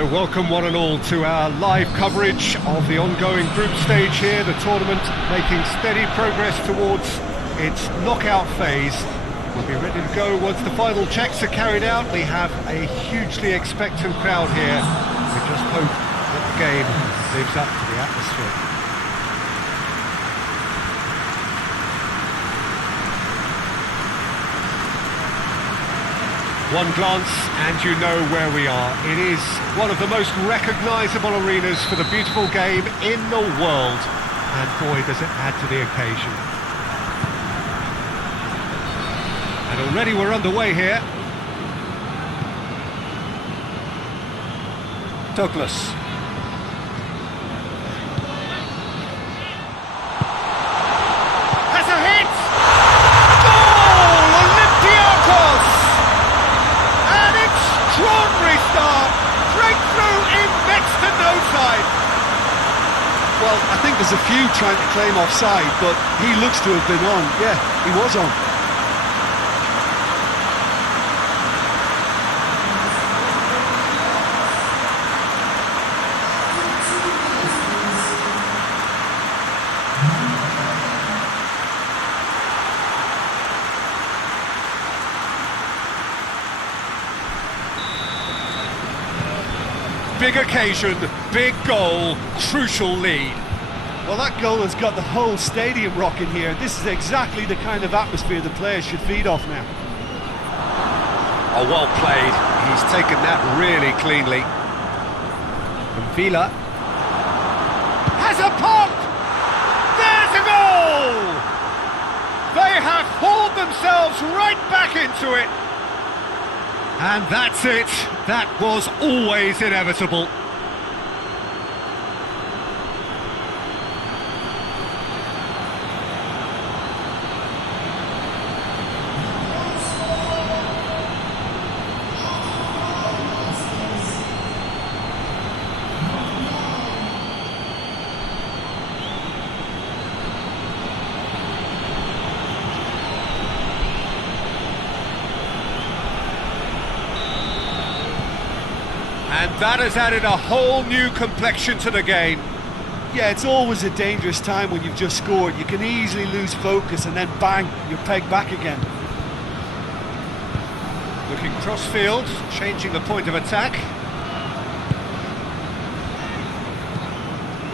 So welcome one and all to our live coverage of the ongoing group stage here, the tournament making steady progress towards its knockout phase. We'll be ready to go once the final checks are carried out. We have a hugely expectant crowd here. We just hope that the game lives up to the atmosphere. One glance and you know where we are. It is one of the most recognisable arenas for the beautiful game in the world. And boy, does it add to the occasion. And already we're underway here. Douglas. Has a hit! Goal! Olympiakos! Extraordinary start, breakthrough in next to no time. Well, I think there's a few trying to claim offside, but he looks to have been on. Yeah, he was on. Big occasion, big goal, crucial lead. Well, that goal has got the whole stadium rocking here. This is exactly the kind of atmosphere the players should feed off now. Oh, well played. He's taken that really cleanly. And Vila has a pop! There's a goal! They have hauled themselves right back into it. And that's it. That was always inevitable. And that has added a whole new complexion to the game. Yeah, it's always a dangerous time when you've just scored. You can easily lose focus and then bang, you're pegged back again. Looking cross-field, changing the point of attack.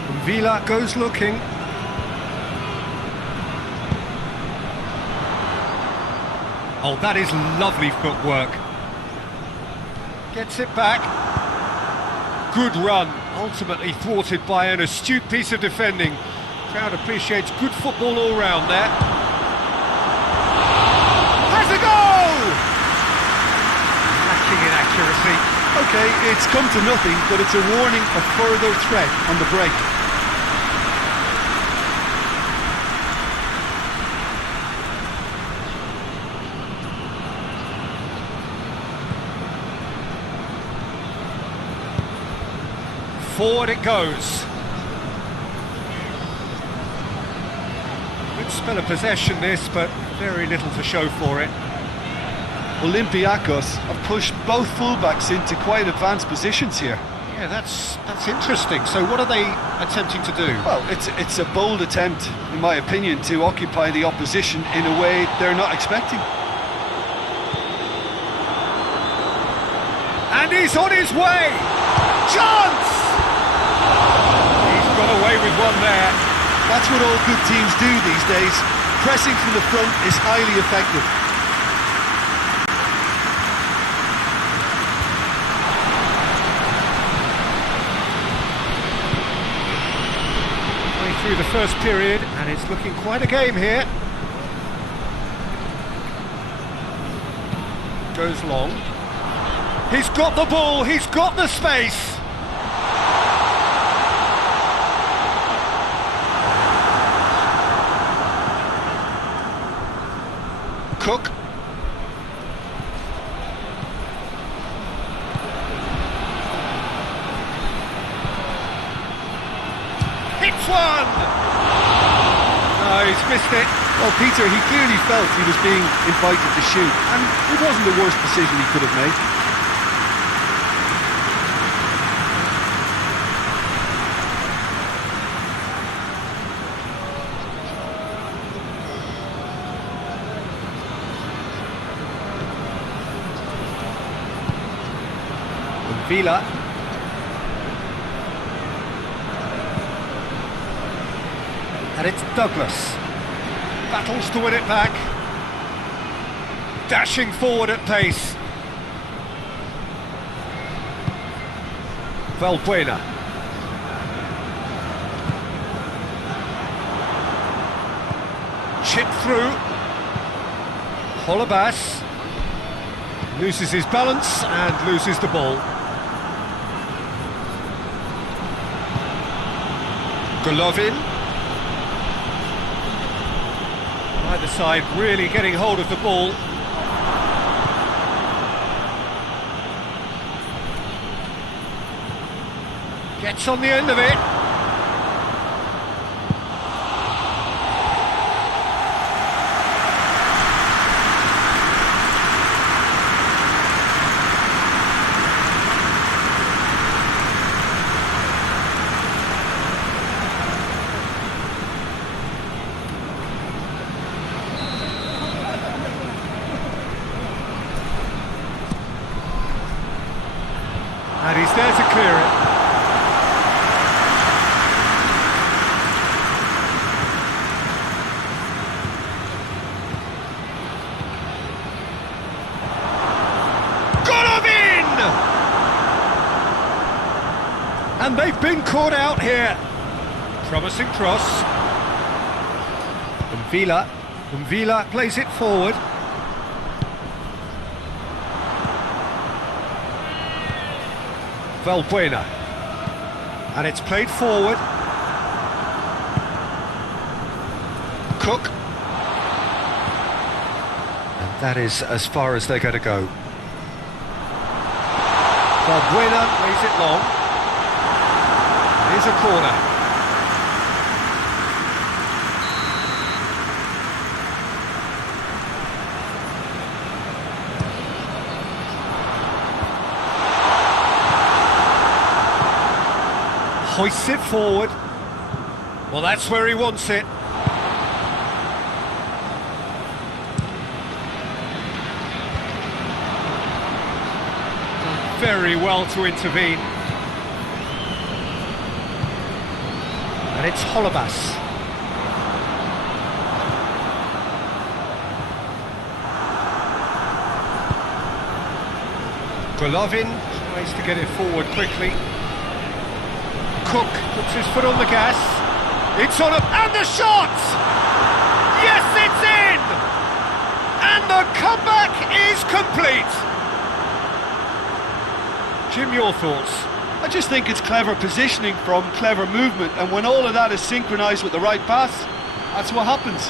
And Vila goes looking. Oh, that is lovely footwork. Gets it back. Good run, ultimately thwarted by an astute piece of defending. Crowd appreciates good football all round there. Has a goal! Lacking in accuracy. Okay, it's come to nothing, but it's a warning of further threat on the break. Forward it goes. Good spell of possession this, but very little to show for it. Olympiakos have pushed both fullbacks into quite advanced positions here. Yeah, that's interesting. So what are they attempting to do? Well, it's a bold attempt, in my opinion, to occupy the opposition in a way they're not expecting. And he's on his way! Chance! He's got away with one there. That's what all good teams do these days. Pressing from the front is highly effective. Way through the first period, and it's looking quite a game here. Goes long. He's got the ball, he's got the space. Cook. Hits one! No, he's missed it. Well, Peter, he clearly felt he was being invited to shoot, and it wasn't the worst decision he could have made. Villa. And it's Douglas. Battles to win it back. Dashing forward at pace. Valbuena. Chip through. Holebas. Loses his balance and loses the ball. Golovin. Either side really getting hold of the ball. Gets on the end of it. And he's there to clear it. And they've been caught out here. Promising cross. And Villa plays it forward. Valbuena. And it's played forward. Cook. And that is as far as they're going to go. Valbuena plays it long. Here's a corner. Hoists it forward. Well, that's where he wants it. Done very well to intervene. And it's Holebas. Golovin tries to get it forward quickly. Cook puts his foot on the gas. It's on and the shot! Yes, it's in! And the comeback is complete! Jim, your thoughts? I just think it's clever positioning from clever movement, and when all of that is synchronised with the right pass, that's what happens.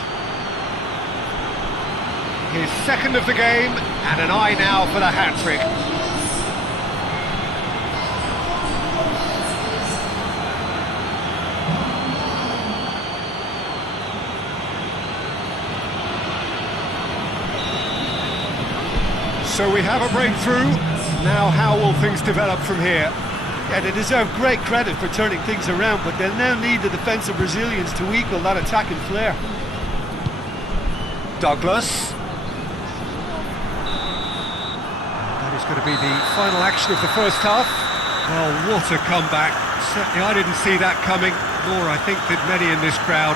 His second of the game, and an eye now for the hat-trick. So we have a breakthrough. Now how will things develop from here? Yeah, they deserve great credit for turning things around, but they'll now need the defensive Brazilians to equal that attacking flair. Douglas. That is going to be the final action of the first half. Well, what a comeback. Certainly I didn't see that coming, nor I think did many in this crowd.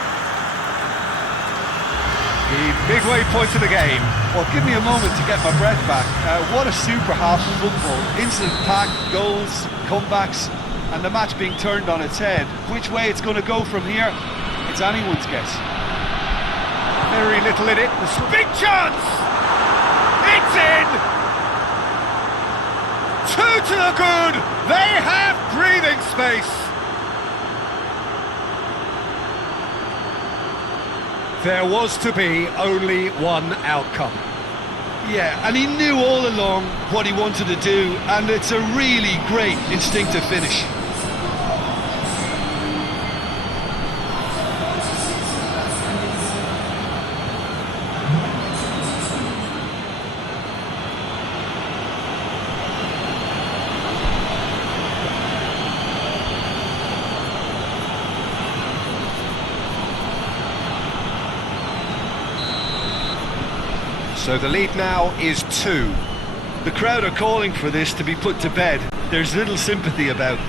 The midway point of the game. Well, give me a moment to get my breath back. What a super half of football. Instant pack, goals, comebacks, and the match being turned on its head. Which way it's going to go from here, it's anyone's guess. Very little in it. Big chance! It's in! Two to the good! They have breathing space! There was to be only one outcome. Yeah, and he knew all along what he wanted to do, and it's a really great instinctive finish. So the lead now is 2. The crowd are calling for this to be put to bed. there's little sympathy about.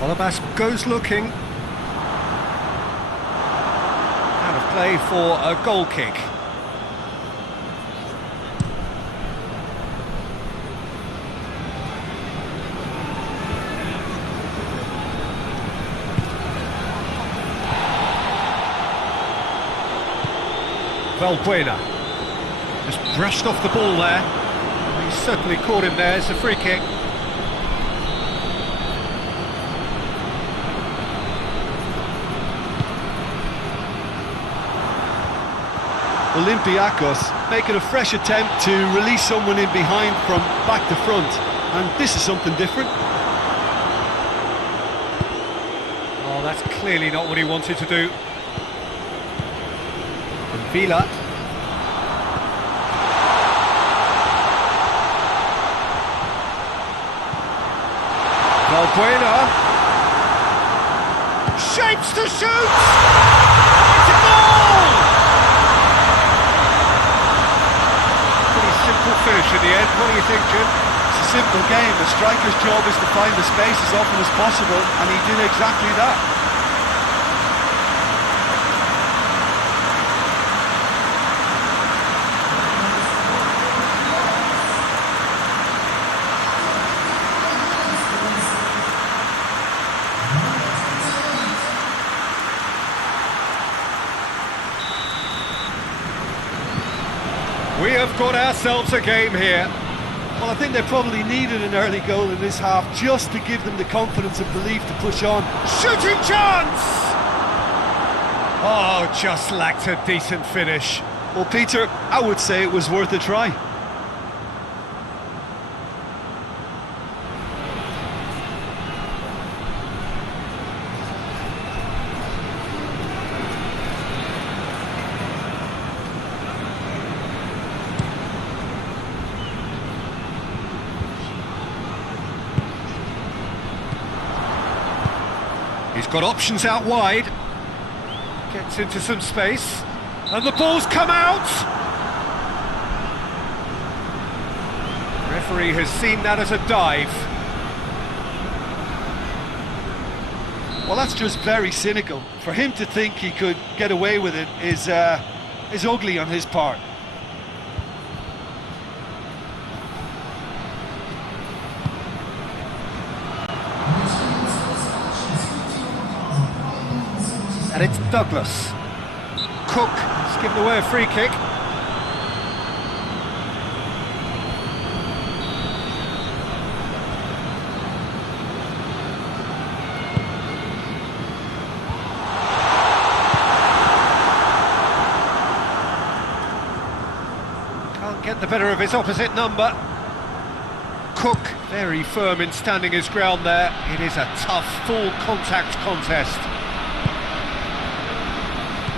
Olympiakos goes looking. Out of play for a goal kick. Valbuena just brushed off the ball there. He certainly caught him there. It's a free kick. Olympiakos making a fresh attempt to release someone in behind from back to front, and this is something different. Oh, that's clearly not what he wanted to do. Vila. Valbuena. Shapes to shoot! It's a goal! Pretty simple finish in the end. What do you think, Jim? It's a simple game. A striker's job is to find the space as often as possible, and he did exactly that. We have got ourselves a game here. Well, I think they probably needed an early goal in this half just to give them the confidence and belief to push on. Shooting chance! Oh, just lacked a decent finish. Well, Peter, I would say it was worth a try. He's got options out wide. Gets into some space. And the ball's come out! Referee has seen that as a dive. Well, that's just very cynical. For him to think he could get away with it is ugly on his part. And it's Douglas. Cook has given away a free kick. Can't get the better of his opposite number. Cook, very firm in standing his ground there. It is a tough, full contact contest.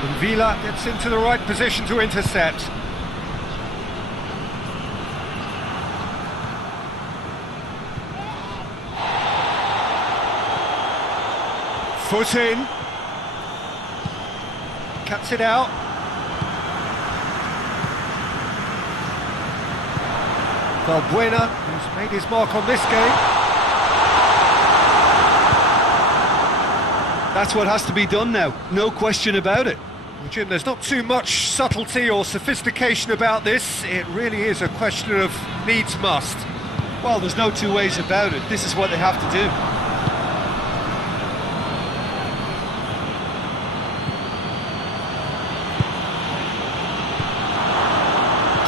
And Vila gets into the right position to intercept. Foot in. Cuts it out. Valbuena, who's made his mark on this game. That's what has to be done now, no question about it. Well, Jim, there's not too much subtlety or sophistication about this. It really is a question of needs must. Well, there's no two ways about it. This is what they have to do.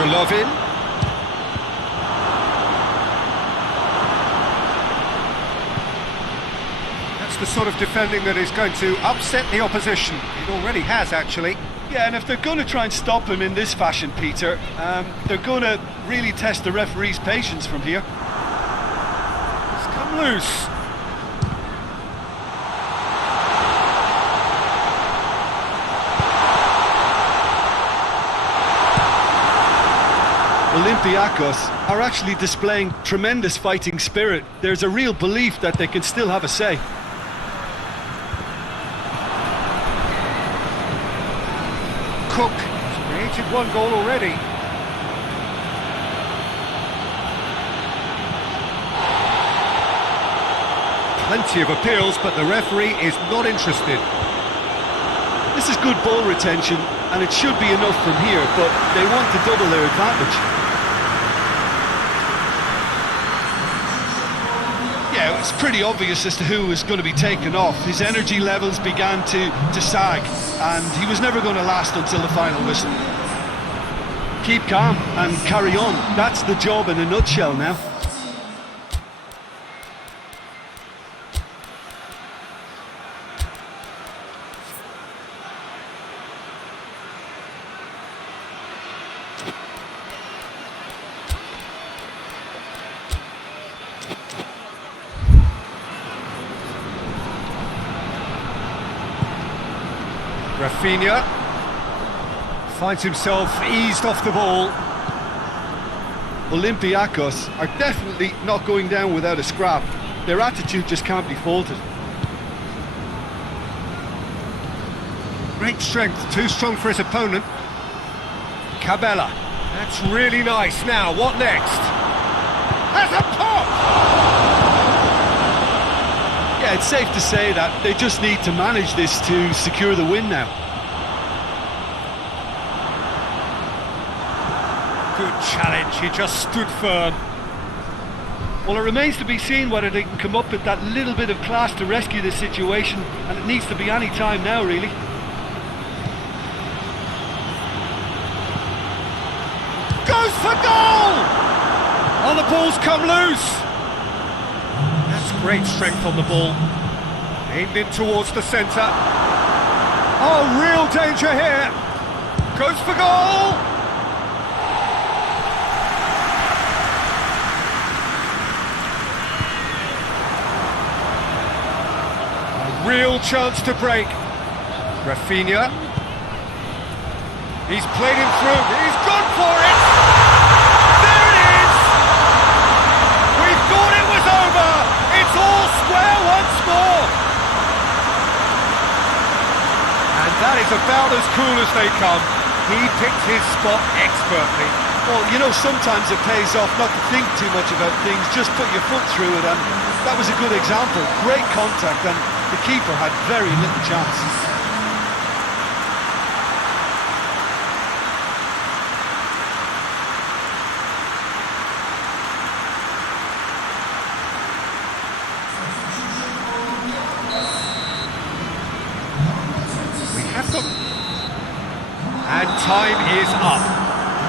Golovin. The sort of defending that is going to upset the opposition. It already has, actually. Yeah, and if they're going to try and stop him in this fashion, Peter, they're going to really test the referee's patience from here. It's come loose. Olympiakos are actually displaying tremendous fighting spirit. There's a real belief that they can still have a say. Cook has created one goal already. Plenty of appeals, but the referee is not interested. This is good ball retention, and it should be enough from here, but they want to double their advantage. Yeah, it's pretty obvious as to who was going to be taken off. His energy levels began to sag, and he was never going to last until the final whistle. Keep calm and carry on. That's the job in a nutshell now. Rafinha finds himself eased off the ball. Olympiakos are definitely not going down without a scrap. Their attitude just can't be faulted. Great strength, too strong for his opponent. Cabela, that's really nice. Now, what next? Has a pop! Yeah, it's safe to say that they just need to manage this to secure the win now. Good challenge, he just stood firm. Well, it remains to be seen whether they can come up with that little bit of class to rescue this situation, and it needs to be any time now, really. Goes for goal! Oh, the ball's come loose. That's great strength on the ball. Aimed in towards the centre. Oh, real danger here. Goes for goal! A real chance to break. Rafinha. He's played him through. He's gone for it! There it is! We thought it was over! It's all square once more! And that is about as cool as they come. He picked his spot expertly. Well, you know, sometimes it pays off not to think too much about things, just put your foot through it, and that was a good example. Great contact, and the keeper had very little chance. And time is up.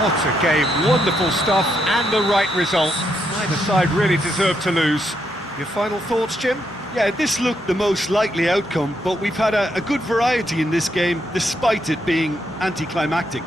What a game, wonderful stuff and the right result. Neither side really deserved to lose. Your final thoughts, Jim? Yeah, this looked the most likely outcome, but we've had a good variety in this game, despite it being anticlimactic.